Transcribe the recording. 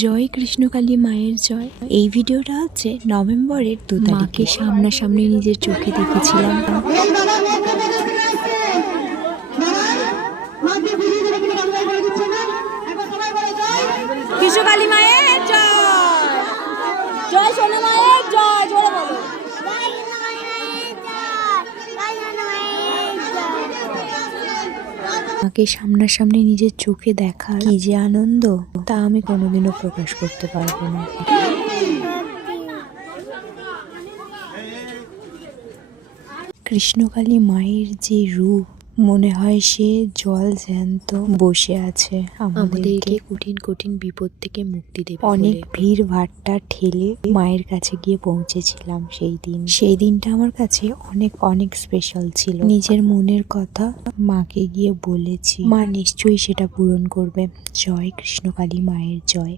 জয় কৃষ্ণকালী মায়ের জয়। এই ভিডিওটা হচ্ছে নভেম্বরের 2 তারিখে। মাকে সামনাসামনি নিজের চোখে দেখেছিলাম। কৃষ্ণকালী মায়ের জয়, জয় সোনা মায়ের জয়, জোরে বলো। মাকে সামনাসামনি নিজের চোখে দেখা কি যে আনন্দ, তা আমি কোনোদিনও প্রকাশ করতে পারবো না। কৃষ্ণকালী মায়ের যে রূপ, মনে হয় সে জল জ্যান্ত বসে আছে, আমাদেরকে কঠিন কঠিন বিপদ থেকে মুক্তি দেবে। অনেক ভিড় ভাট্টা ঠেলে মায়ের কাছে গিয়ে পৌঁছেছিলাম সেই দিনটা আমার কাছে অনেক অনেক স্পেশাল ছিল। নিজের মনের কথা মাকে গিয়ে বলেছি, মা নিশ্চয়ই সেটা পূরণ করবে। জয় কৃষ্ণকালী মায়ের জয়।